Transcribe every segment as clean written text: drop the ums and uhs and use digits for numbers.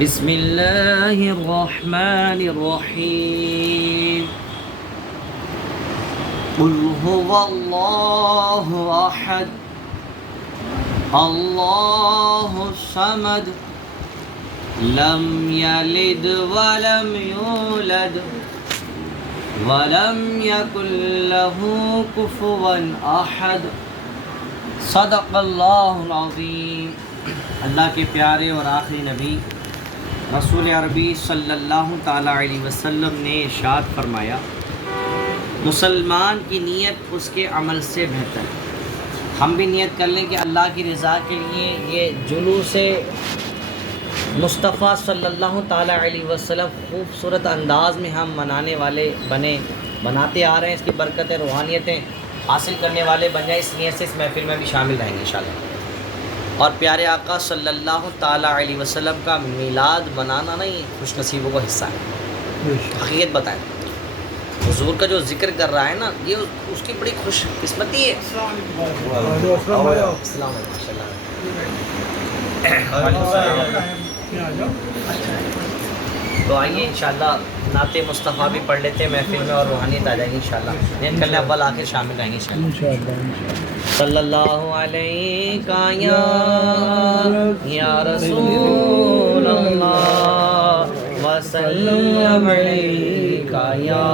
بسم اللہ الرحمن الرحیم قل هو اللہ احد اللہ الصمد لم یلد ولم یولد ولم یکن له کفوا احد صدق اللہ العظیم۔ اللہ کے پیارے اور آخری نبی رسول عربی صلی اللہ تعالیٰ علیہ وسلم نے ارشاد فرمایا، مسلمان کی نیت اس کے عمل سے بہتر ہے۔ ہم بھی نیت کر لیں کہ اللہ کی رضا کے لیے یہ جلوس مصطفیٰ صلی اللہ تعالیٰ علیہ وسلم خوبصورت انداز میں ہم منانے والے بناتے آ رہے ہیں، اس کی برکتیں روحانیتیں حاصل کرنے والے بن جائیں۔ اس نیت سے اس محفل میں بھی شامل رہیں گے انشاءاللہ۔ اور پیارے آقا صلی اللہ تعالیٰ علیہ وسلم کا میلاد منانا نہیں خوش نصیبوں کا حصہ ہے۔ حقیقت بتائیں، حضور کا جو ذکر کر رہا ہے نا، یہ اس کی بڑی خوش قسمتی ہے۔ السلام علیکم۔ تو آئیے انشاءاللہ نعت مصطفیٰ بھی پڑھ لیتے ہیں محفل میں اور روحانیت آ جائے گی انشاءاللہ۔ نیت کر لیں اول آخر شامل رہیں گے انشاءاللہ۔ صلی اللہ علیہ یا رسول اللہ وسلم علیہ یا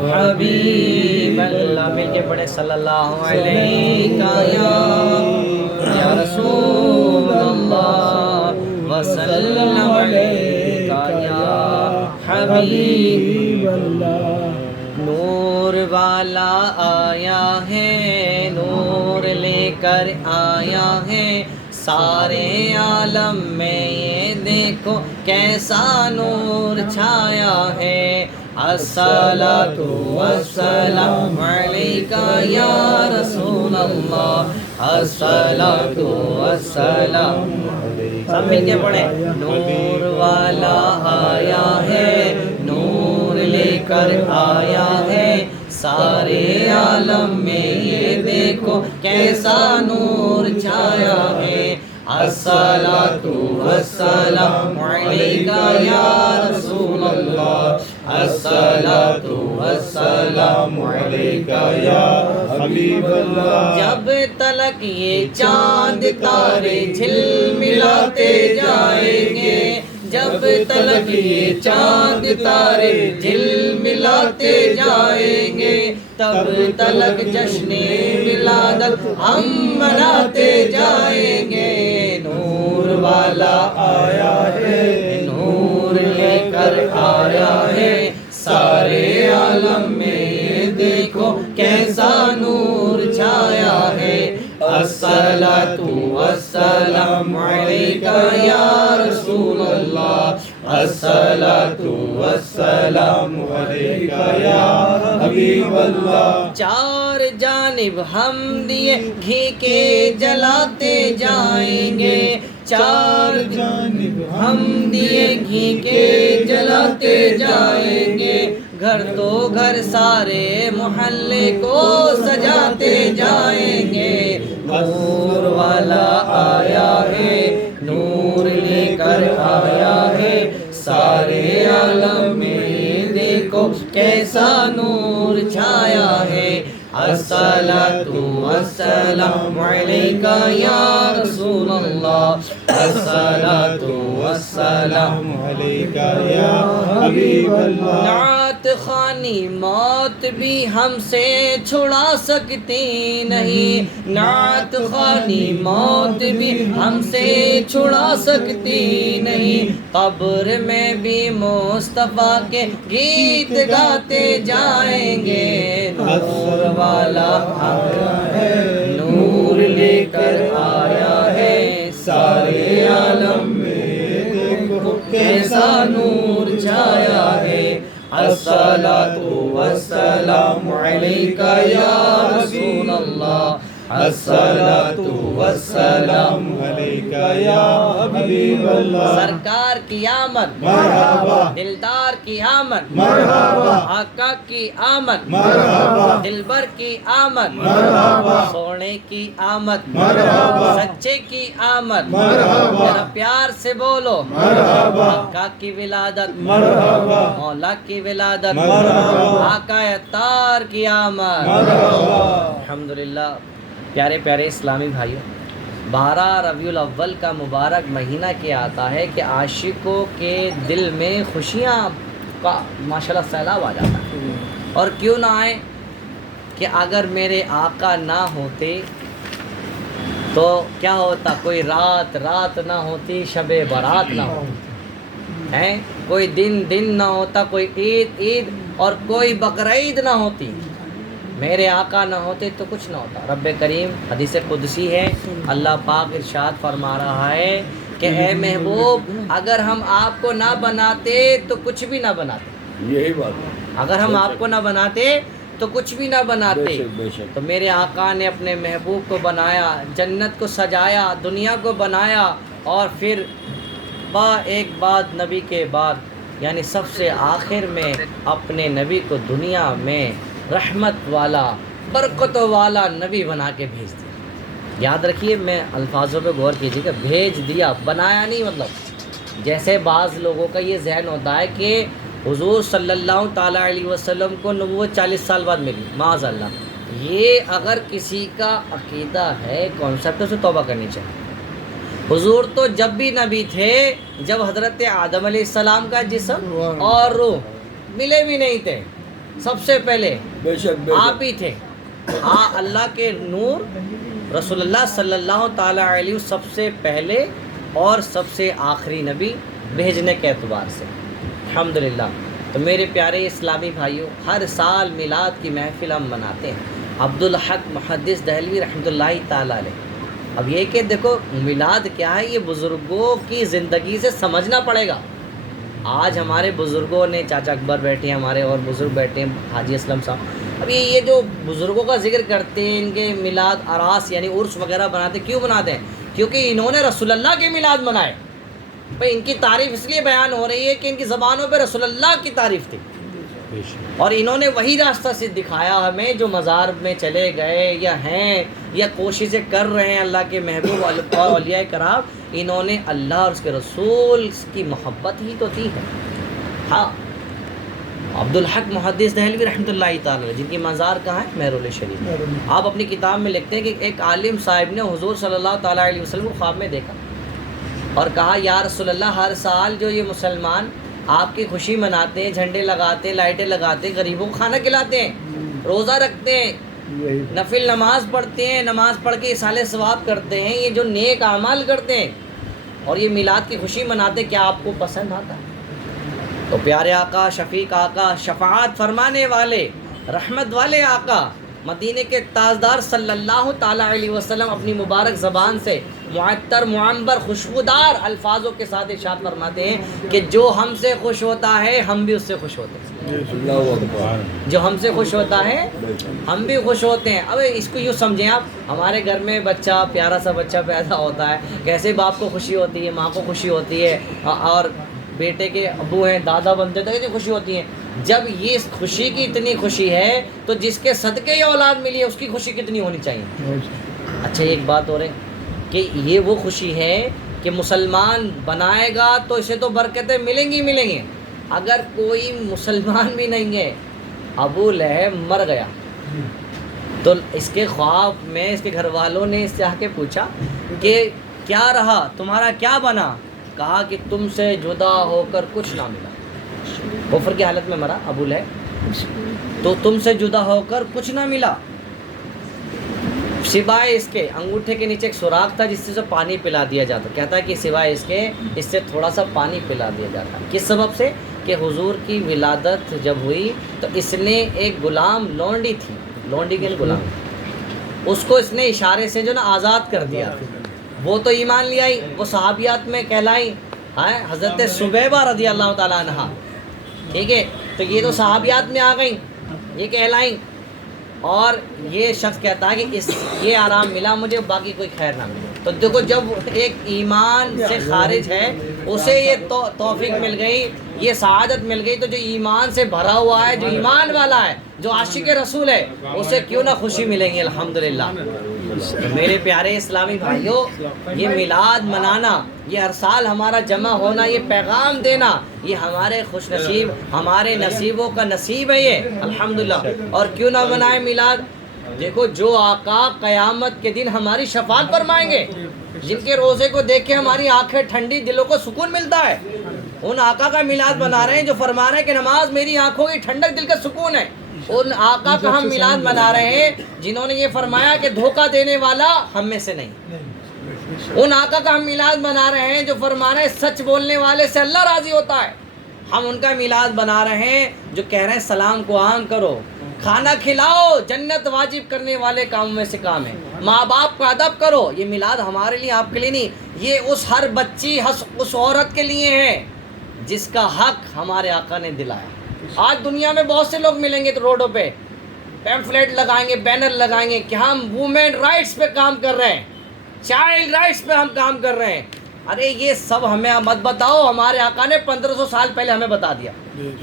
حبیب اللہ۔ مل کے پڑھیں صلی اللہ علیہ یا رسول اللہ وسلم علیہ یا حبیب اللہ۔ نور والا آیا ہے، نور لے کر آیا ہے، سارے عالم میں یہ دیکھو کیسا نور چھایا ہے۔ الصلاۃ والسلام علیک یا رسول اللہ، الصلاۃ والسلام۔ سب مل کے پڑھیں، نور والا آیا ہے، نور لے کر آیا ہے، سارے عالم میں یہ دیکھو کیسا نور چھایا ہے۔ الصلاۃ والسلام علیک یا رسول اللہ، الصلاۃ والسلام علیک یا حبیب اللہ۔ جب تلک یہ چاند تارے جھلملاتے جائیں گے، جب تلک یہ چاند تارے جھلملاتے جائیں گے، تب تلک جشن ولادت ہم مناتے جائیں گے۔ نور والا آیا ہے، نور لے کر آیا ہے، سارے عالم میں دیکھو کیسا نور چھایا ہے۔ الصلاۃ والسلام علیک یا رسول اللہ، الصلاۃ والسلام علیک یا حبیب اللہ۔ چار جانب ہم دیے گھی کے جلاتے جائیں گے، چار جانب ہم دیے گھی کے جلاتے جائیں گے، گھر تو گھر سارے محلے کو سجاتے جائیں گے۔ نور والا آیا ہے، نور لے کر آیا ہے، سارے عالم میں دیکھو کیسا نور چھایا ہے۔ الصلاۃ والسلام علیک یا رسول اللہ، الصلاۃ والسلام علیک یا حبیب اللہ۔ نعت خوانی موت بھی ہم سے چھڑا سکتی نہیں، نعت خوانی موت بھی ہم سے چھڑا سکتی نہیں، قبر میں بھی مصطفیٰ کے گیت گاتے جائیں گے۔ نور والا آیا ہے، نور لے کر آیا ہے، سارے عالم میں دیکھو کیسا نور چھایا ہے۔ الصلاۃ والسلام علیک یا رسول اللہ، الصلاۃ والسلام علیک یا حبیب اللہ، سرکار کی آمد مرحبا، دلدار کی آمد مرحبا، آقا کی آمد مرحبا، دلبر کی آمد مرحبا، سونے کی آمد مرحبا، سچے کی آمد مرحبا، ذرا پیار سے بولو مرحبا، آقا کی ولادت مرحبا، مولا کی ولادت مرحبا، آقا اتار کی آمد مرحبا۔ الحمدللہ۔ پیارے پیارے اسلامی بھائیوں، 12 ربیع الاول کا مبارک مہینہ کیا آتا ہے کہ عاشقوں کے دل میں خوشیاں کا ماشاءاللہ سیلاب آ جاتا ہے، اور کیوں نہ آئے کہ اگر میرے آقا نہ ہوتے تو کیا ہوتا، کوئی رات نہ ہوتی، شب برات نہ ہوتی ہیں، کوئی دن نہ ہوتا، کوئی عید اور کوئی بقرعید نہ ہوتی، میرے آقا نہ ہوتے تو کچھ نہ ہوتا۔ رب کریم حدیث قدسی ہے، اللہ پاک ارشاد فرما رہا ہے کہ اے محبوب اگر ہم آپ کو نہ بناتے تو کچھ بھی نہ بناتے، یہی بات ہے، اگر ہم آپ کو نہ بناتے تو کچھ بھی نہ بناتے۔ بے شک، بے شک۔ تو میرے آقا نے اپنے محبوب کو بنایا، جنت کو سجایا، دنیا کو بنایا، اور پھر ایک بعد نبی کے بعد یعنی سب سے آخر میں اپنے نبی کو دنیا میں رحمت والا برکتوں والا نبی بنا کے بھیج دیا۔ یاد رکھیے، میں الفاظوں پہ غور کیجیے کہ بھیج دیا، بنایا نہیں۔ مطلب جیسے بعض لوگوں کا یہ ذہن ہوتا ہے کہ حضور صلی اللہ تعالیٰ علیہ وسلم کو نبوت 40 سال بعد ملی، معاذ اللہ۔ یہ اگر کسی کا عقیدہ ہے، کانسیپٹ، اسے توبہ کرنی چاہیے۔ حضور تو جب بھی نبی تھے جب حضرت آدم علیہ السلام کا جسم اور روح ملے بھی نہیں تھے، سب سے پہلے بے شک، بے آپ ہی تھے۔ اللہ کے نور رسول اللہ صلی اللہ تعالیٰ علیہ سب سے پہلے اور سب سے آخری نبی بھیجنے کے اعتبار سے، الحمدللہ۔ تو میرے پیارے اسلامی بھائیوں، ہر سال میلاد کی محفل ہم مناتے ہیں۔ عبدالحق محدث دہلوی رحمۃ اللہ تعالیٰ علیہ، اب یہ کہ دیکھو میلاد کیا ہے، یہ بزرگوں کی زندگی سے سمجھنا پڑے گا۔ آج ہمارے بزرگوں نے، چاچا اکبر بیٹھے ہیں ہمارے، اور بزرگ بیٹھے ہیں حاجی اسلم صاحب، اب یہ جو بزرگوں کا ذکر کرتے ہیں، ان کے میلاد اراس یعنی عرس وغیرہ بناتے، کیوں بناتے ہیں؟ کیونکہ انہوں نے رسول اللہ کے میلاد منائے۔ بھائی ان کی تعریف اس لیے بیان ہو رہی ہے کہ ان کی زبانوں پہ رسول اللہ کی تعریف تھی، اور انہوں نے وہی راستہ سے دکھایا ہمیں، جو مزار میں چلے گئے یا ہیں یا کوششیں کر رہے ہیں اللہ کے محبوب اور اولیاء کرام، انہوں نے اللہ اور اس کے رسول کی محبت ہی تو تھی ہے۔ ہاں، عبدالحق محدث دہلوی رحمۃ اللہ تعالی، جن کی مزار کہاں ہے؟ مہرول شریف۔ آپ اپنی کتاب میں لکھتے ہیں کہ ایک عالم صاحب نے حضور صلی اللہ تعالیٰ علیہ وسلم کو خواب میں دیکھا اور کہا یا رسول اللہ، ہر سال جو یہ مسلمان آپ کی خوشی مناتے ہیں، جھنڈے لگاتے ہیں، لائٹیں لگاتے ہیں، غریبوں کو کھانا کھلاتے ہیں، روزہ رکھتے ہیں، نفل نماز پڑھتے ہیں، نماز پڑھ کے اصالہ ثواب کرتے ہیں، یہ جو نیک اعمال کرتے ہیں اور یہ میلاد کی خوشی مناتے، کیا آپ کو پسند آتا ہے؟ تو پیارے آقا، شفیق آقا، شفاعت فرمانے والے، رحمت والے آقا، مدینے کے تاجدار صلی اللہ تعالیٰ علیہ وسلم اپنی مبارک زبان سے معطر، معمبر، خوشبودار الفاظوں کے ساتھ ارشاد فرماتے ہیں کہ جو ہم سے خوش ہوتا ہے ہم بھی اس سے خوش ہوتے ہیں۔ اللہ اکبر۔ جو ہم سے خوش ہوتا ہے ہم بھی خوش ہوتے ہیں۔ اب اس کو یوں سمجھیں آپ، ہمارے گھر میں بچہ، پیارا سا بچہ پیدا ہوتا ہے، کیسے باپ کو خوشی ہوتی ہے، ماں کو خوشی ہوتی ہے، اور بیٹے کے ابو ہیں، دادا بنتے تو کتنی خوشی ہوتی ہے۔ جب یہ خوشی کی اتنی خوشی ہے تو جس کے صدقے یہ اولاد ملی ہے اس کی خوشی کتنی ہونی چاہیے۔ اچھا، ایک بات اور ہے کہ یہ وہ خوشی ہے کہ مسلمان بنائے گا تو اسے تو برکتیں ملیں گی ملیں گی۔ اگر کوئی مسلمان بھی نہیں ہے، ابو لہب مر گیا تو اس کے خواب میں اس کے گھر والوں نے اس سے آ کے پوچھا کہ کیا رہا، تمہارا کیا بنا؟ کہا کہ تم سے جدا ہو کر کچھ نہ ملا۔ کفر کی حالت میں مرا ابو لہب، تو تم سے جدا ہو کر کچھ نہ ملا، سوائے اس کے انگوٹھے کے نیچے ایک سوراخ تھا جس سے پانی پلا دیا جاتا۔ کہتا ہے کہ سوائے اس کے اس سے تھوڑا سا پانی پلا دیا جاتا۔ کس سبب سے؟ کہ حضور کی ولادت جب ہوئی تو اس نے ایک غلام، لونڈی تھی، لونڈی کے غلام، اس کو اس نے اشارے سے جو نا آزاد کر دیا، وہ تو ایمان لے آئی، وہ صحابیات میں کہلائی، حضرت سبیبہ رضی اللہ تعالیٰ عنہ، ٹھیک ہے، تو یہ تو صحابیات میں آ گئیں، یہ کہلائیں، اور یہ شخص کہتا ہے کہ یہ آرام ملا مجھے، باقی کوئی خیر نہ ملے۔ تو دیکھو جب ایک ایمان سے خارج ہے اسے یہ توفیق مل گئی، یہ سعادت مل گئی، تو جو ایمان سے بھرا ہوا ہے، جو ایمان والا ہے، جو عاشق رسول ہے، اسے کیوں نہ خوشی ملیں گی الحمدللہ۔ تو میرے پیارے اسلامی بھائیوں، یہ میلاد منانا، یہ ہر سال ہمارا جمع ہونا، یہ پیغام دینا، یہ ہمارے خوش نصیب، ہمارے نصیبوں کا نصیب ہے یہ الحمدللہ۔ اور کیوں نہ منائے میلاد؟ دیکھو جو آقا قیامت کے دن ہماری شفاعت فرمائیں گے، جن کے روزے کو دیکھ کے ہماری آنکھیں ٹھنڈی، دلوں کو سکون ملتا ہے، ان آقا کا میلاد بنا رہے ہیں جو فرما رہے ہیں کہ نماز میری آنکھوں کی ٹھنڈک، دل کا سکون ہے۔ ان آقا کا ہم میلاد منا رہے ہیں جنہوں نے یہ فرمایا کہ دھوکہ دینے والا ہم میں سے نہیں۔ ان آقا کا ہم میلاد منا رہے ہیں جو فرما رہے ہیں سچ بولنے والے سے اللہ راضی ہوتا ہے۔ ہم ان کا میلاد بنا رہے ہیں جو کہہ رہے ہیں سلام کو عام کرو، کھانا کھلاؤ، جنت واجب کرنے والے کاموں میں سے کام ہے، ماں باپ کا ادب کرو۔ یہ میلاد ہمارے لیے، آپ کے لیے نہیں، یہ اس ہر بچی، اس عورت کے لیے ہے جس کا حق ہمارے آقا نے دلایا۔ آج دنیا میں بہت سے لوگ ملیں گے تو روڈوں پہ پیمفلیٹ لگائیں گے، بینر لگائیں گے کہ ہم وومن رائٹس پہ کام کر رہے ہیں، چائلڈ رائٹس پہ ہم کام کر رہے ہیں۔ ارے یہ سب ہمیں مت بتاؤ، ہمارے آقا نے 1500 سال پہلے ہمیں بتا دیا۔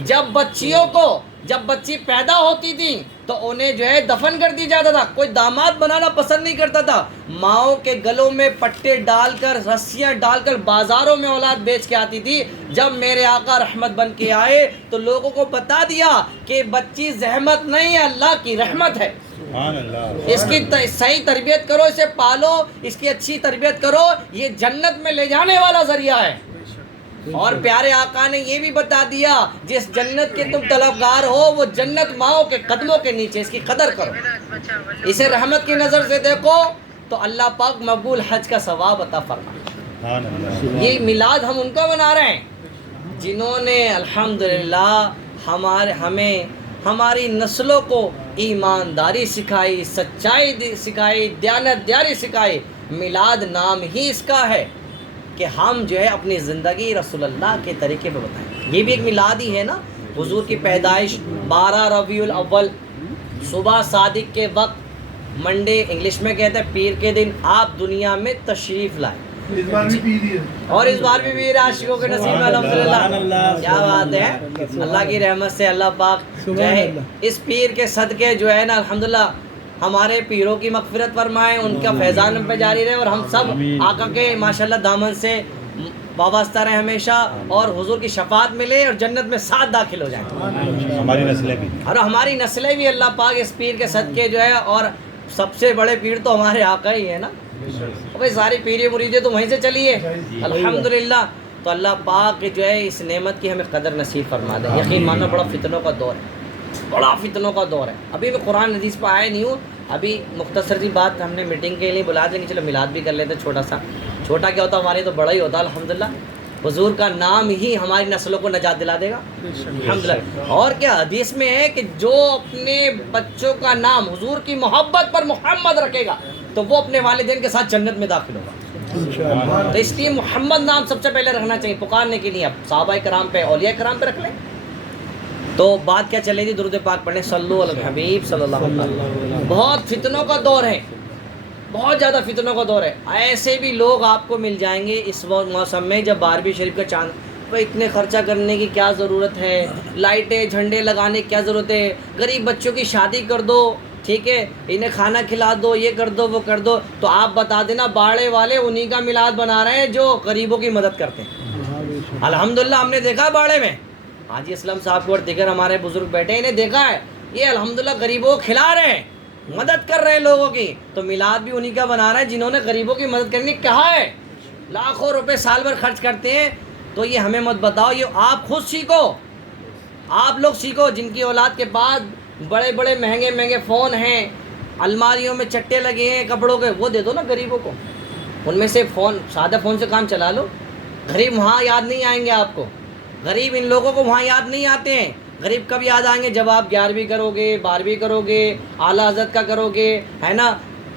جب بچی پیدا ہوتی تھی تو انہیں جو ہے دفن کر دی جاتا تھا، کوئی داماد بنانا پسند نہیں کرتا تھا، ماؤں کے گلوں میں پٹے ڈال کر، رسیاں ڈال کر بازاروں میں اولاد بیچ کے آتی تھی۔ جب میرے آقا رحمت بن کے آئے تو لوگوں کو بتا دیا کہ بچی زحمت نہیں ہے، اللہ کی رحمت ہے، اس کی صحیح تربیت کرو، اسے پالو، اس کی اچھی تربیت کرو، یہ جنت میں لے جانے والا ذریعہ ہے۔ اور پیارے آقا نے یہ بھی بتا دیا جس جنت کے تم طلبگار ہو وہ جنت ماؤں کے قدموں کے نیچے، اس کی قدر کرو، اسے رحمت کی نظر سے دیکھو تو اللہ پاک مقبول حج کا ثواب عطا فرمائے۔ یہ میلاد ہم ان کو منا رہے ہیں جنہوں نے الحمدللہ ہمیں، ہماری نسلوں کو ایمانداری سکھائی، سچائی سکھائی، دیانت داری سکھائی۔ میلاد نام ہی اس کا ہے کہ ہم جو ہے اپنی زندگی رسول اللہ کے طریقے پہ بتائیں۔ یہ بھی ایک میلاد ہی ہے نا، حضور کی پیدائش 12 ربیع الاول صبح صادق کے وقت، منڈے انگلش میں کہتے ہیں پیر کے دن آپ دنیا میں تشریف لائے، اور اس بار بھی پیر عاشقوں کے نصیب میں الحمدللہ۔ کیا بات ہے، اللہ کی رحمت سے اللہ پاک جو ہے اس پیر کے صدقے جو ہے نا الحمدللہ ہمارے پیروں کی مغفرت فرمائے، ان کا فیضان ہم پہ جاری رہے، اور ہم سب آقا کے ماشاءاللہ دامن سے وابستہ رہیں ہمیشہ، اور حضور کی شفاعت ملے اور جنت میں ساتھ داخل ہو جائیں ہماری نسلیں بھی، اور ہماری نسلیں بھی اللہ پاک اس پیر کے صدقے جو ہے، اور سب سے بڑے پیر تو ہمارے آقا ہی ہے نا، بھائی ساری پیری مریدیں تو وہیں سے چلی ہے الحمدللہ۔ تو اللہ پاک جو ہے اس نعمت کی ہمیں قدر نصیب فرما دے۔ یقین ماننا بڑا فتنوں کا دور ہے، بڑا فتنوں کا دور ہے۔ ابھی میں قرآن حدیث پہ آیا نہیں ہوں، ابھی مختصر سی بات ہم نے میٹنگ کے لیے بلا دیں کہ چلو میلاد بھی کر لیتے، چھوٹا سا، چھوٹا کیا ہوتا ہمارے تو بڑا ہی ہوتا الحمدللہ۔ حضور کا نام ہی ہماری نسلوں کو نجات دلا دے گا الحمدللہ۔ اور کیا حدیث میں ہے کہ جو اپنے بچوں کا نام حضور کی محبت پر محمد رکھے گا تو وہ اپنے والدین کے ساتھ جنت میں داخل ہوگا۔ تو اس لیے محمد نام سب سے پہلے رکھنا چاہیے پکارنے کے لیے۔ اب صحابہ کرام پہ، اولیاء کرام پہ رکھ لیں۔ تو بات کیا چلے گی، درود پاک پڑھیں، صلو علی الحبیب صلی اللہ علیہ وسلم۔ بہت فتنوں کا دور ہے، بہت زیادہ فتنوں کا دور ہے۔ ایسے بھی لوگ آپ کو مل جائیں گے اس موسم میں جب 12ویں شریف کا چاند، بھائی اتنے خرچہ کرنے کی کیا ضرورت ہے، لائٹیں جھنڈے لگانے کی کیا ضرورت ہے، غریب بچوں کی شادی کر دو، ٹھیک ہے، انہیں کھانا کھلا دو، یہ کر دو وہ کر دو۔ تو آپ بتا دینا باڑے والے انہی کا میلاد بنا رہے ہیں جو غریبوں کی مدد کرتے ہیں الحمدللہ۔ ہم نے دیکھا باڑے میں حاجی اسلم صاحب کو اور دیگر ہمارے بزرگ بیٹھے، انہیں دیکھا ہے یہ الحمدللہ غریبوں کو کھلا رہے ہیں، مدد کر رہے ہیں لوگوں کی۔ تو میلاد بھی انہی کا بنا رہا ہے جنہوں نے غریبوں کی مدد کرنے کہا ہے، لاکھوں روپے سال بھر خرچ کرتے ہیں۔ تو یہ ہمیں مت بتاؤ، یہ آپ خود سیکھو، آپ لوگ سیکھو جن کی اولاد کے پاس بڑے بڑے مہنگے مہنگے فون ہیں، الماریوں میں چٹے لگے ہیں کپڑوں کے، وہ دے دو نا غریبوں کو، ان میں سے فون، سادہ فون سے کام چلا لو۔ غریب وہاں یاد نہیں آئیں گے آپ کو، غریب ان لوگوں کو وہاں یاد نہیں آتے ہیں۔ غریب کب یاد آئیں گے جب آپ 11ویں کرو گے، 12ویں کرو گے، اعلیٰ حضرت کا کرو گے، ہے نا،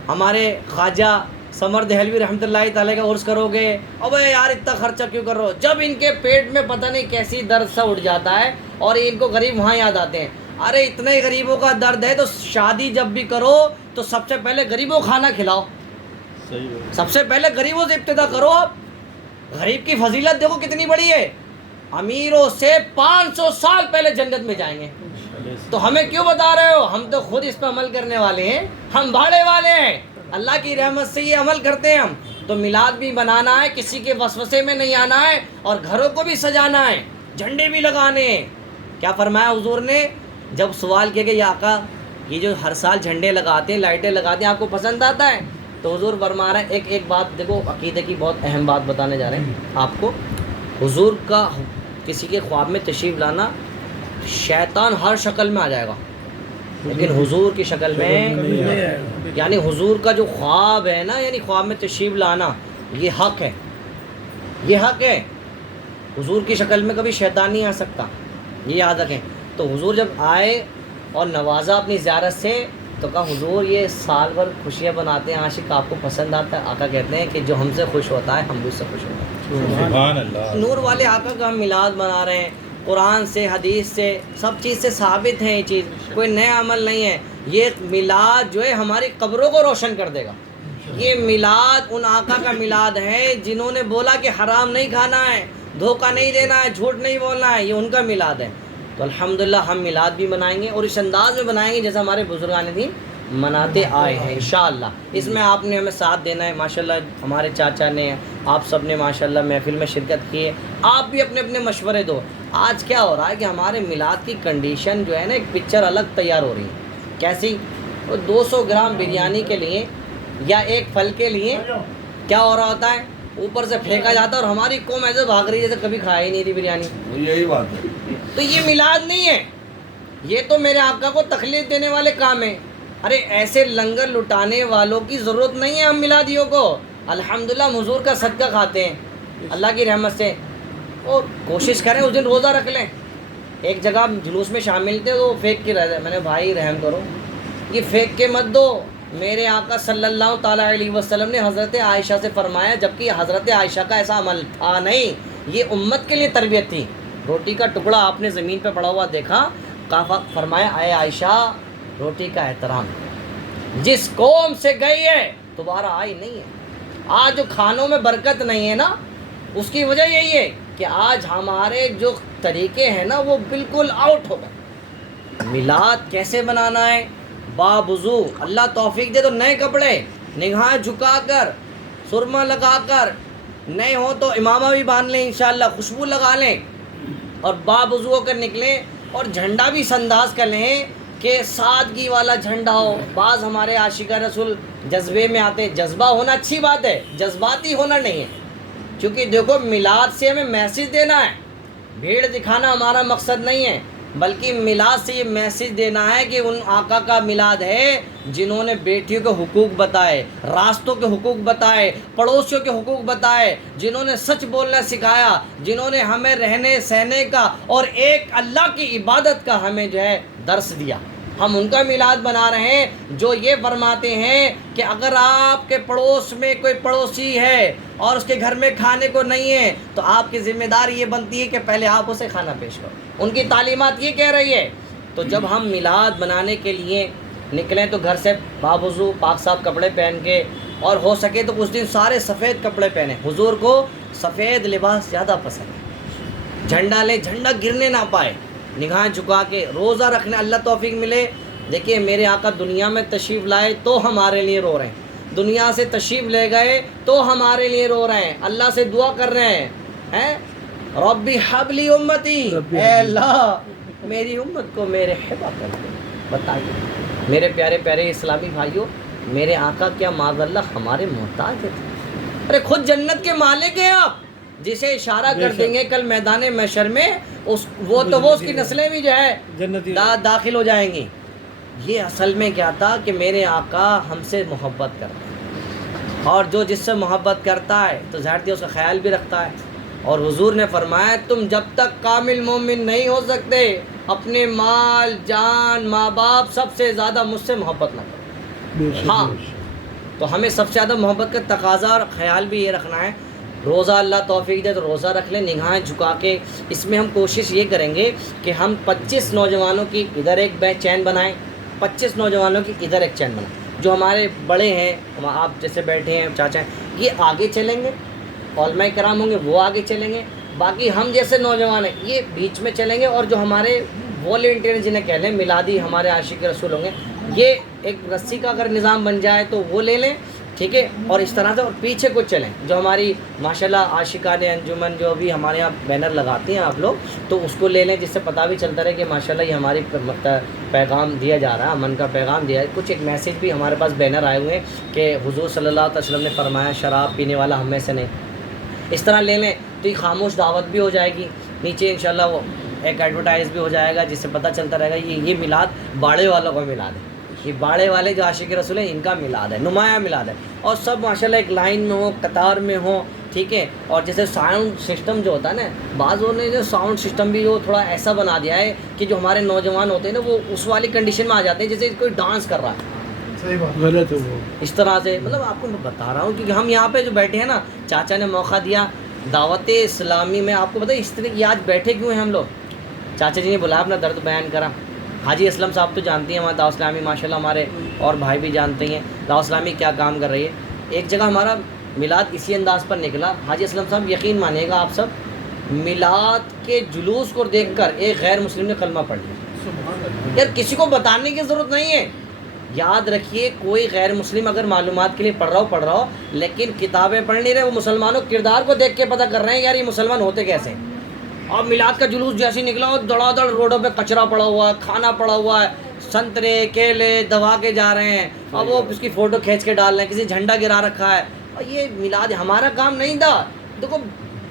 ہمارے خواجہ سمر دہلوی رحمۃ اللہ تعالیٰ کا عرس کرو گے۔ ابے یار اتنا خرچہ کیوں کر رہے ہو؟ جب ان کے پیٹ میں پتہ نہیں کیسی درد سا اٹھ جاتا ہے اور ان کو غریب وہاں یاد آتے ہیں۔ ارے اتنے غریبوں کا درد ہے تو شادی جب بھی کرو تو سب سے پہلے غریبوں کو کھانا کھلاؤ، سب سے پہلے غریبوں سے ابتدا کرو. آپ غریب کی فضیلت دیکھو کتنی بڑی ہے. امیروں سے 500 سال پہلے جنت میں جائیں گے. تو ہمیں کیوں بتا رہے ہو؟ ہم تو خود اس پہ عمل کرنے والے ہیں، ہم بھاڑے والے ہیں. اللہ کی رحمت سے یہ عمل کرتے ہیں ہم. تو میلاد بھی بنانا ہے، کسی کے وسوسے میں نہیں آنا ہے، اور گھروں کو بھی سجانا ہے، جھنڈے بھی لگانے ہیں. کیا فرمایا حضور نے جب سوال کیا کہ یا آقا یہ جو ہر سال جھنڈے لگاتے ہیں، لائٹیں لگاتے ہیں، آپ کو پسند آتا ہے؟ تو حضور فرما رہے ہیں ایک بات دیکھو، عقیدے کی بہت اہم بات بتانے جا رہے ہیں آپ کو. حضور کا کسی کے خواب میں تشریف لانا، شیطان ہر شکل میں آ جائے گا لیکن حضور کی شکل میں، یعنی حضور کا جو خواب ہے نا، یعنی خواب میں تشریف لانا، یہ حق ہے، یہ حق ہے. حضور کی شکل میں کبھی شیطان نہیں آ سکتا، یہ یاد رکھیں. تو حضور جب آئے اور نوازا اپنی زیارت سے، تو کہا حضور یہ سال بھر خوشیاں بناتے ہیں، عاشق آپ کو پسند آتا ہے؟ آقا کہتے ہیں کہ جو ہم سے خوش ہوتا ہے ہم بھی اس سے خوش ہوتے ہیں. سبحان اللہ. نور والے آقا کا ہم میلاد بنا رہے ہیں، قرآن سے، حدیث سے، سب چیز سے ثابت ہے یہ چیز، کوئی نیا عمل نہیں ہے. یہ میلاد جو ہے ہماری قبروں کو روشن کر دے گا. یہ میلاد ان آقا کا میلاد ہے جنہوں نے بولا کہ حرام نہیں کھانا ہے، دھوکہ نہیں دینا ہے، جھوٹ نہیں بولنا ہے. یہ ان کا میلاد ہے. تو الحمدللہ ہم میلاد بھی بنائیں گے اور اس انداز میں بنائیں گے جیسے ہمارے بزرگان دین مناتے آئے ہیں انشاءاللہ. اس میں آپ نے ہمیں ساتھ دینا ہے. ماشاءاللہ ہمارے چاچا نے، آپ سب نے ماشاءاللہ محفل میں شرکت کی ہے. آپ بھی اپنے اپنے مشورے دو. آج کیا ہو رہا ہے کہ ہمارے میلاد کی کنڈیشن جو ہے نا، ایک پکچر الگ تیار ہو رہی ہے. کیسی؟ وہ 200 گرام بریانی کے لیے یا ایک پھل کے لیے کیا ہو رہا ہوتا ہے، اوپر سے پھینکا جاتا ہے، اور ہماری قوم ایسے بھاگ رہی ہے جیسے کبھی کھایا ہی نہیں تھی بریانی. یہی بات ہے. تو یہ میلاد نہیں ہے، یہ تو میرے آقا کو تخلیق دینے والے کام ہیں. ارے ایسے لنگر لٹانے والوں کی ضرورت نہیں ہے ہم میلادیوں کو. الحمدللہ ہم حضور کا صدقہ کھاتے ہیں اللہ کی رحمت سے. اور کوشش کریں اس دن روزہ رکھ لیں. ایک جگہ جلوس میں شامل تھے تو پھینک کے رہ جائے. میں نے بھائی رحم کرو، یہ پھینک کے مت دو. میرے آقا صلی اللہ تعالیٰ علیہ وسلم نے حضرت عائشہ سے فرمایا، جبکہ حضرت عائشہ کا ایسا عمل تھا نہیں، یہ امت کے لیے تربیت تھی. روٹی کا ٹکڑا آپ نے زمین پہ پڑا ہوا دیکھا، فرمایا اے عائشہ روٹی کا احترام. جس قوم سے گئی ہے دوبارہ آئی نہیں ہے. آج جو کھانوں میں برکت نہیں ہے نا، اس کی وجہ یہی ہے کہ آج ہمارے جو طریقے ہیں نا وہ بالکل آؤٹ ہو گئے. میلاد کیسے بنانا ہے؟ باوضو، اللہ توفیق دے تو نئے کپڑے، نگاہ جھکا کر، سرما لگا کر، نئے ہو تو امامہ بھی باندھ لیں انشاءاللہ، خوشبو لگا لیں اور باوضو ہو کر نکلیں. اور جھنڈا بھی اس انداز کر لیں کہ سادگی والا جھنڈا ہو. بعض ہمارے عاشق رسول جذبے میں آتے، جذبہ ہونا اچھی بات ہے، جذباتی ہونا نہیں ہے. کیونکہ دیکھو میلاد سے ہمیں میسیج دینا ہے، بھیڑ دکھانا ہمارا مقصد نہیں ہے، بلکہ میلاد سے یہ میسیج دینا ہے کہ ان آقا کا میلاد ہے جنہوں نے بیٹیوں کے حقوق بتائے، راستوں کے حقوق بتائے، پڑوسیوں کے حقوق بتائے، جنہوں نے سچ بولنا سکھایا، جنہوں نے ہمیں رہنے سہنے کا اور ایک اللہ کی عبادت کا ہمیں جو ہے درس دیا. ہم ان کا میلاد بنا رہے ہیں جو یہ فرماتے ہیں کہ اگر آپ کے پڑوس میں کوئی پڑوسی ہے اور اس کے گھر میں کھانے کو نہیں ہے تو آپ کی ذمہ داری یہ بنتی ہے کہ پہلے آپ اسے کھانا پیش کرو. ان کی تعلیمات یہ کہہ رہی ہے. تو جب ہم میلاد بنانے کے لیے نکلیں تو گھر سے باوضو پاک صاف کپڑے پہن کے، اور ہو سکے تو اس دن سارے سفید کپڑے پہنیں. حضور کو سفید لباس زیادہ پسند ہے. جھنڈا لے، جھنڈا گرنے نہ پائے، نگاہ جھکا کے روزہ رکھنے اللہ توفیق ملے. دیکھیے میرے آقا دنیا میں تشریف لائے تو ہمارے لیے رو رہے ہیں، دنیا سے تشریف لے گئے تو ہمارے لیے رو رہے ہیں، اللہ سے دعا کر رہے ہیں ربی حبلی امتی، اے اللہ میری امت کو میرے حبا کر دے. بتائیے میرے پیارے پیارے اسلامی بھائیوں، میرے آقا کیا معاذ اللہ ہمارے محتاج تھے؟ ارے خود جنت کے مالک ہیں آپ، جسے اشارہ کر دیں گے کل میدان محشر میں وہ اس کی نسلیں بھی جو ہے داخل ہو جائیں گی. یہ اصل میں کیا تھا کہ میرے آقا ہم سے محبت کرتے ہیں، اور جو جس سے محبت کرتا ہے تو ظاہر ہے اس کا خیال بھی رکھتا ہے. اور حضور نے فرمایا تم جب تک کامل مومن نہیں ہو سکتے اپنے مال، جان، ماں باپ سب سے زیادہ مجھ سے محبت نہ کرو. ہاں تو ہمیں سب سے زیادہ محبت کا تقاضا اور خیال بھی یہ رکھنا ہے. روزہ اللہ توفیق دے تو روزہ رکھ لیں نگاہیں جھکا کے. اس میں ہم کوشش یہ کریں گے کہ ہم 25 نوجوانوں کی ادھر ایک چین بنائیں، 25 نوجوانوں کی ادھر ایک چین بنائیں. جو ہمارے بڑے ہیں، آپ جیسے بیٹھے ہیں چاچا ہیں، یہ آگے چلیں گے، علماء کرام ہوں گے وہ آگے چلیں گے، باقی ہم جیسے نوجوان ہیں یہ بیچ میں چلیں گے، اور جو ہمارے والنٹیئر جنہیں کہہ لیں میلادی ہمارے عاشق رسول ہوں گے، یہ ایک رسی کا اگر نظام بن جائے تو وہ لے لیں، ٹھیک ہے، اور اس طرح سے، اور پیچھے کچھ چلیں جو ہماری ماشاءاللہ عاشقان انجمن جو بھی ہمارے یہاں بینر لگاتی ہیں آپ لوگ، تو اس کو لے لیں، جس سے پتہ بھی چلتا رہے کہ ماشاءاللہ یہ ہماری پیغام دیا جا رہا ہے، امن کا پیغام دیا ہے۔ کچھ ایک میسیج بھی ہمارے پاس بینر آئے ہوئے ہیں کہ حضور صلی اللہ علیہ وسلم نے فرمایا شراب پینے والا ہم میں سے نہیں، اس طرح لے لیں تو یہ خاموش دعوت بھی ہو جائے گی، نیچے انشاءاللہ وہ ایک ایڈورٹائز بھی ہو جائے گا، جس سے پتہ چلتا رہے گا یہ میلاد باڑے والوں کا میلاد ہے، یہ باڑے والے جو عاشق رسول ہیں ان کا میلاد ہے، نمایاں میلاد ہے، اور سب ماشاءاللہ ایک لائن میں ہوں، قطار میں ہوں، ٹھیک ہے۔ اور جیسے ساؤنڈ سسٹم جو ہوتا ہے نا، بعضوں نے جو ساؤنڈ سسٹم بھی وہ تھوڑا ایسا بنا دیا ہے کہ جو ہمارے نوجوان ہوتے ہیں نا وہ اس والی کنڈیشن میں آ جاتے ہیں جیسے کوئی ڈانس کر رہا ہے، صحیح بات، غلط ہے وہ اس طرح سے، مطلب آپ کو میں بتا رہا ہوں کیونکہ ہم یہاں پہ جو بیٹھے ہیں نا، چاچا نے موقع دیا دعوت اسلامی میں، آپ کو پتہ ہے اس طرح کی آج بیٹھے کیوں ہیں ہم لوگ، چاچا جی نے بلایا اپنا درد بیان کرا، حاجی اسلم صاحب تو جانتی ہیں ہمارا دعوت اسلامی ماشاءاللہ، ہمارے اور بھائی بھی جانتے ہیں دعوت اسلامی کیا کام کر رہی ہے۔ ایک جگہ ہمارا میلاد اسی انداز پر نکلا، حاجی اسلم صاحب یقین مانیے گا آپ سب، میلاد کے جلوس کو دیکھ کر ایک غیر مسلم نے کلمہ پڑھ لیا۔ یار کسی کو بتانے کی ضرورت نہیں ہے، یاد رکھیے کوئی غیر مسلم اگر معلومات کے لیے پڑھ رہا ہو لیکن کتابیں پڑھ نہیں رہے، وہ مسلمانوں کے کردار کو دیکھ کے پتہ کر رہے ہیں یار یہ مسلمان ہوتے کیسے ہیں۔ اور میلاد کا جلوس جیسے نکلا اور دڑا دڑ روڈوں پہ کچرا پڑا ہوا ہے، کھانا پڑا ہوا ہے، سنترے کیلے دبا کے جا رہے ہیں، اور وہ اس کی فوٹو کھینچ کے ڈال رہے ہیں، کسی جھنڈا گرا رکھا ہے، اور یہ میلاد ہمارا کام نہیں تھا۔ دیکھو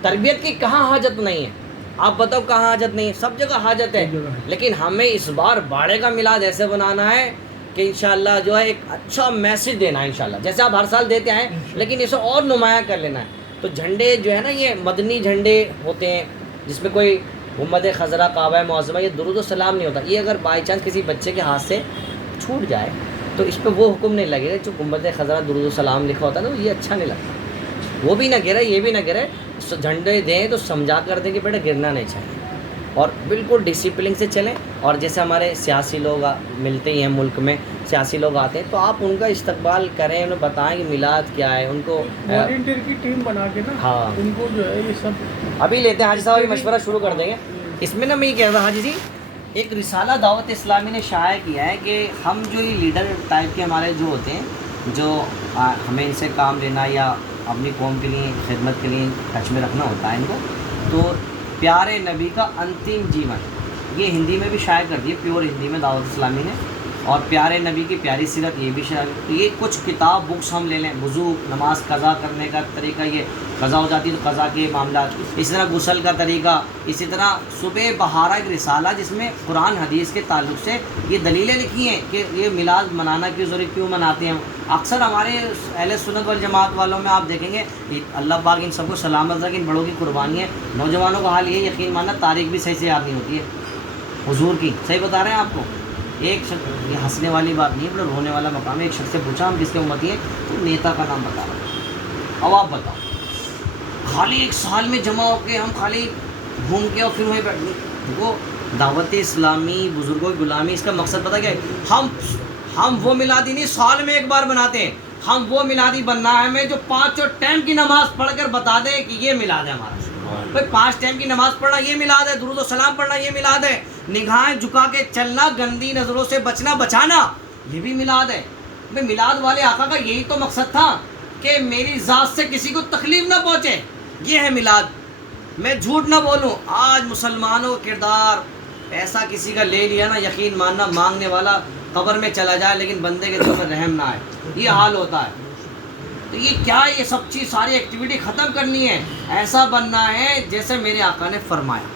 تربیت کی کہاں حاجت نہیں ہے، آپ بتاؤ کہاں حاجت نہیں ہے، سب جگہ حاجت ہے، لیکن ہمیں اس بار باڑے کا میلاد ایسے بنانا ہے کہ انشاءاللہ جو ہے ایک اچھا میسج دینا ہے انشاءاللہ، جیسے آپ ہر سال دیتے ہیں لیکن اسے اور نمایاں کر لینا ہے۔ تو جھنڈے جو ہے نا یہ مدنی جھنڈے ہوتے ہیں جس میں کوئی گنبد خضرا کعبہ معظمہ، یہ درود و سلام نہیں ہوتا، یہ اگر بائی چانس کسی بچے کے ہاتھ سے چھوٹ جائے تو اس پہ وہ حکم نہیں لگے گا جو گنبد خضرا درود و سلام لکھا ہوتا ہے نا، یہ اچھا نہیں لگتا، وہ بھی نہ گرے یہ بھی نہ گرے، جھنڈے دیں تو سمجھا کر دیں کہ بیٹا گرنا نہیں چاہیے، اور بالکل ڈسپلن سے چلیں۔ اور جیسے ہمارے سیاسی لوگ ملتے ہی ہیں ملک میں، سیاسی لوگ آتے ہیں تو آپ ان کا استقبال کریں، انہیں بتائیں کہ میلاد کیا ہے، ان کو والنٹیئر کی ٹیم بنا کے نا، ہاں ان کو جو ہے یہ سب ابھی لیتے ہیں، حاجی صاحب ابھی مشورہ شروع کر دیں گے اس میں نا۔ میں یہ کہہ رہا حاجی جی ایک رسالہ دعوت اسلامی نے شائع کیا ہے کہ ہم جو یہ لیڈر ٹائپ کے ہمارے جو ہوتے ہیں، جو ہمیں ان سے کام لینا یا اپنی قوم کے لیے خدمت کے لیے ٹچ میں رکھنا ہوتا ہے ان کو، تو پیارے نبی کا انتم جیون یہ ہندی میں بھی شائع کر دی ہے، پیور ہندی میں دعوت اسلامی نے، اور پیارے نبی کی پیاری سیرت یہ بھی شائع، تو یہ کچھ کتاب بکس ہم لے لیں، وضو نماز قضا کرنے کا طریقہ، یہ قضا ہو جاتی ہے تو قضا کے معاملات، اسی طرح غسل کا طریقہ، اسی طرح صبح بہارا ایک رسالہ جس میں قرآن حدیث کے تعلق سے یہ دلیلیں لکھی ہیں کہ یہ میلاد منانا کیوں ضروری، کیوں مناتے ہیں۔ اکثر ہمارے اہل سنت والجماعت والوں میں آپ دیکھیں گے، اللہ پاک ان سب کو سلامت رکھے، ان بڑوں کی قربانی ہے، نوجوانوں کا حال یہ یقین ماننا تاریخ بھی صحیح سے یاد نہیں ہوتی ہے حضور کی، صحیح بتا رہے ہیں آپ کو۔ ایک شخص، یہ ہنسنے والی بات نہیں ہے، بڑا رونے والا مقام ہے، ایک شخص سے پوچھا ہم کس کے امتی ہیں، تو نیتا کا نام بتا رہا ہے، اب آپ بتاؤ، خالی ایک سال میں جمع ہو کے ہم خالی گھوم کے اور پھر وہیں بیٹھ گئے۔ وہ دعوت اسلامی بزرگوں کی غلامی، اس کا مقصد پتہ کیا ہے، ہم وہ میلادی نہیں سال میں ایک بار بناتے ہیں، ہم وہ میلادی بننا ہے ہمیں جو 5 ٹائم کی نماز پڑھ کر بتا دے کہ یہ میلاد ہے ہمارا۔ بھائی 5 ٹائم کی نماز پڑھنا یہ میلاد ہے، درود و سلام پڑھنا یہ میلاد ہے، نگاہیں جھکا کے چلنا، گندی نظروں سے بچنا بچانا یہ بھی میلاد ہے۔ بھائی میلاد والے آقا کا یہی تو مقصد تھا کہ میری ذات سے کسی کو تکلیف نہ پہنچے، یہ ہے میلاد۔ میں جھوٹ نہ بولوں، آج مسلمانوں کا کردار ایسا کسی کا لے لیا نا، یقین ماننا مانگنے والا قبر میں چلا جائے لیکن بندے کے دل میں رحم نہ آئے، یہ حال ہوتا ہے۔ تو یہ کیا، یہ سب چیز ساری ایکٹیویٹی ختم کرنی ہے، ایسا بننا ہے جیسے میرے آقا نے فرمایا۔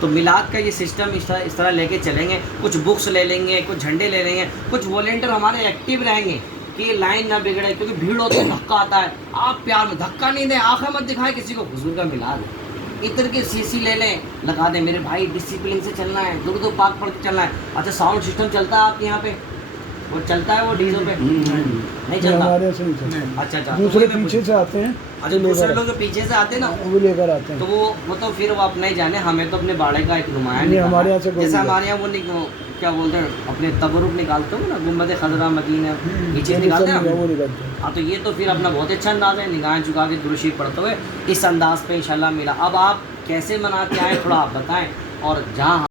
تو میلاد کا یہ سسٹم اس طرح لے کے چلیں گے، کچھ بکس لے لیں گے، کچھ جھنڈے لے لیں گے، کچھ والنٹیئر ہمارے ایکٹیو رہیں گے کہ یہ لائن نہ بگڑے، کیونکہ بھیڑ ہوتی ہے دھکا آتا ہے، آپ پیار میں دھکا نہیں دیں، آنکھیں مت دکھائیں کسی کو، حضور کا میلاد ہے۔ اتر کے سی لے لیں، لگا دیں، میرے بھائی ڈسپلن سے چلنا ہے، درود و پاک پڑھ کے چلنا ہے۔ اچھا ساؤنڈ سسٹم چلتا ہے آپ کے یہاں پہ؟ وہ چلتا ہے وہ ڈیزل پہ نہیں چلتا؟ ہمارے ایسے نہیں چلتا. اچھا اچھا دوسرے پیچھے سے آتے ہیں, اچھا دوسرے لوگ جو پیچھے سے آتے ہیں نا وہ لے کر آتے تو ہیں. وہ تو پھر وہ اپنا ہی جانے, ہمیں تو اپنے باڑے کا ایک نمایاں نہیں, ہمارے یہاں سے کوئی جیسے نہیں. ہمارے یہاں وہ کیا بولتے ہیں اپنے تبرک نکالتے ہو نا, گنبد خضرا مدینہ یہ چیز نکالتے ہیں وہ ہم. نکالتے ہیں. ہاں تو یہ تو پھر اپنا بہت اچھا انداز ہے, نگاہیں جھکا کے درود شریف پڑھتے ہوئے اس انداز پہ انشاءاللہ ملا. اب آپ کیسے مناتے آئے تھوڑا آپ بتائیں, اور جہاں